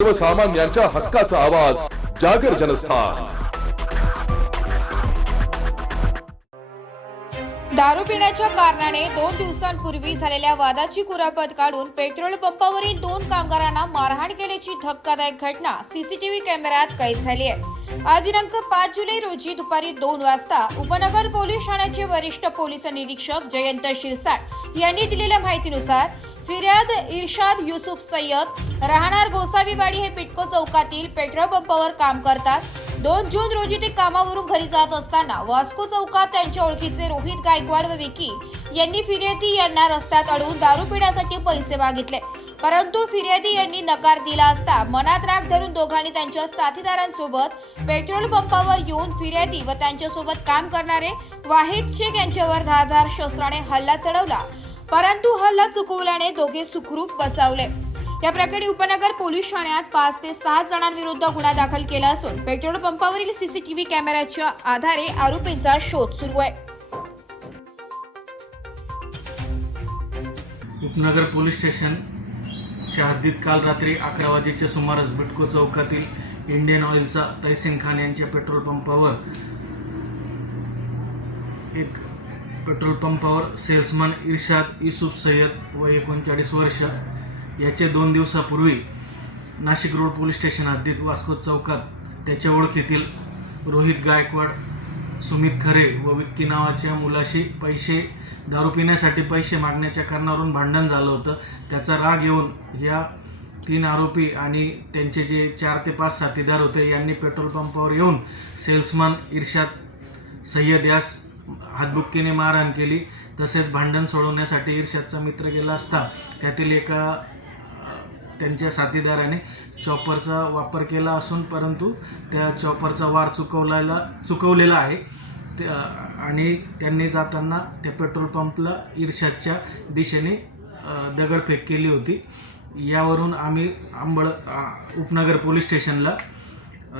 सर्वसामान्यांच्या हक्काचा आवाज जागर जनस्थान। दारू पिण्याच्या कारणाने 2 दिवसांपूर्वी झालेल्या वादाची कुरापत काढून पेट्रोल पंपावरील 2 कामगारांना मारहाण केल्याची धक्कादायक घटना सीसीटीव्ही कॅमेऱ्यात कैद झाली आहे। आज दिनांक 5 जुलै रोजी दुपारी 2 वाजता उपनगर पोलीस ठाण्याचे वरिष्ठ पोलीस निरीक्षक जयंत शिरसाट यांनी दिलेल्या माहितीनुसार फिर्याद इर्शाद युसुफ सय्यद राहणार गोसावीवाडी हे पिटको चौकातील पेट्रोल पंपावर काम करतात। 2 जून रोजी ते कामावरून घरी जात असताना वास्को चौकात त्यांच्या ओळखीचे रोहित गायकवाड व विकी यांनी फिर्यादी यांना रस्त्यात अडवून दारू पिण्यासाठी पैसे मागितले, परंतु फिर्यादी यांनी नकार दिला असता मनात राग धरून दोघांनी त्यांच्या साथीदारांसोबत पेट्रोल पंपावर येऊन फिर्यादी व त्यांच्यासोबत काम करणारे वाहिद शेख यांच्यावर धारदार शस्त्राने हल्ला चढवला, परंतु हल्ला चुकवल्याने दोघे सुखरूप बचावले। या प्रकरणी उपनगर पोलीस ठाण्यात 5 ते 6 जणांविरुद्ध गुन्हा दाखल केला असून पेट्रोल पंपावरील सीसीटीव्ही कॅमेऱ्याच्या आधारे आरोपींचा शोध सुरू आहे। उपनगर पोलीस स्टेशनच्या हद्दीत काल रात्री 11 वाजेच्या सुमारास बिटको चौकातील इंडियन ऑइलचा तहसीन खान यांच्या पेट्रोल पंपावर सेल्समन इर्शाद युसुफ सय्यद व 39 वर्ष याचे 2 दिवसापूर्वी नाशिक रोड पोलीस स्टेशन हद्दीत वास्को चौकात त्याच्या ओळखीतील रोहित गायकवाड, सुमित खरे व विक्की नावाच्या मुलाशी दारू पिण्यासाठी पैसे मागण्याच्या कारणावरून भांडण झालं होतं। त्याचा राग येऊन या 3 आरोपी आणि त्यांचे जे 4 ते 5 साथीदार होते यांनी पेट्रोल पंपावर येऊन सेल्समन इर्शाद सय्यद यास हातबुक्कीने मारहाण केली। तसेच भांडण सोडवण्यासाठी इर्शादचा मित्र गेला असता त्यातील एका त्यांच्या साथीदाराने चॉपरचा वापर केला असून परंतु त्या चॉपरचा वार चुकवलेला आहे आणि त्यांनी जाताना त्या पेट्रोल पंपला इर्शादच्या दिशेने दगडफेक केली होती। यावरून आम्ही उपनगर पोलीस स्टेशनला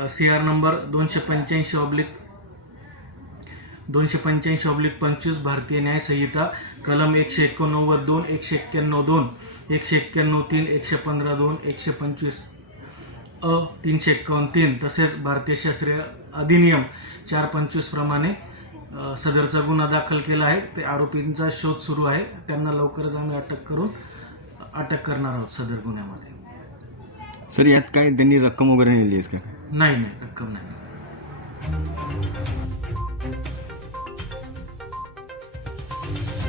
CR नंबर 285/25 भारतीय न्याय संहिता कलम 189(2), 191(2), 191(3), 115(2), 125 अ 351(3) तसेच भारतीय शास्त्रीय अधिनियम 425 प्रमाणे सदरचा गुन्हा दाखल केला आहे। ते आरोपींचा शोध सुरू आहे। त्यांना लवकरच आम्ही अटक करणार आहोत सदर गुन्ह्यामध्ये। सर, यात काय त्यांनी रक्कम वगैरे नेली आहे का? नाही, रक्कम नाही।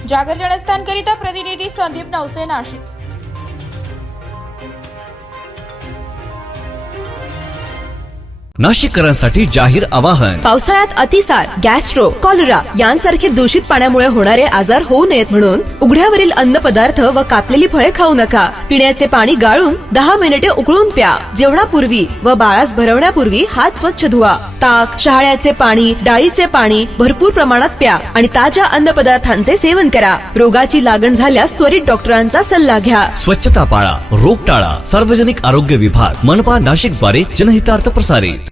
जागर जनस्थानकरिता प्रतिनिधी संदीप नवसे, नाशिक। नाशिककरांसाठी जाहीर आवाहन। पावसाळ्यात अतिसार, गॅस्ट्रो, कॉलरा यांसारखे दूषित पाण्यामुळे होणारे आजार होऊ नयेत म्हणून उघड्यावरील अन्नपदार्थ व कापलेली फळे खाऊ नका। पिण्याचे पाणी गाळून 10 मिनिटे उकळून प्या। जेवणापूर्वी व बाळास भरवण्यापूर्वी हात स्वच्छ धुवा। ताक, शहाळ्याचे पाणी, डाळीचे पाणी भरपूर प्रमाणात प्या आणि ताज्या अन्नपदार्थांचे सेवन करा। रोगाची लागण झाल्यास त्वरित डॉक्टरांचा सल्ला घ्या। स्वच्छता पाळा, रोग टाळा। सार्वजनिक आरोग्य विभाग, मनपा नाशिक द्वारे जनहितार्थ प्रसारित।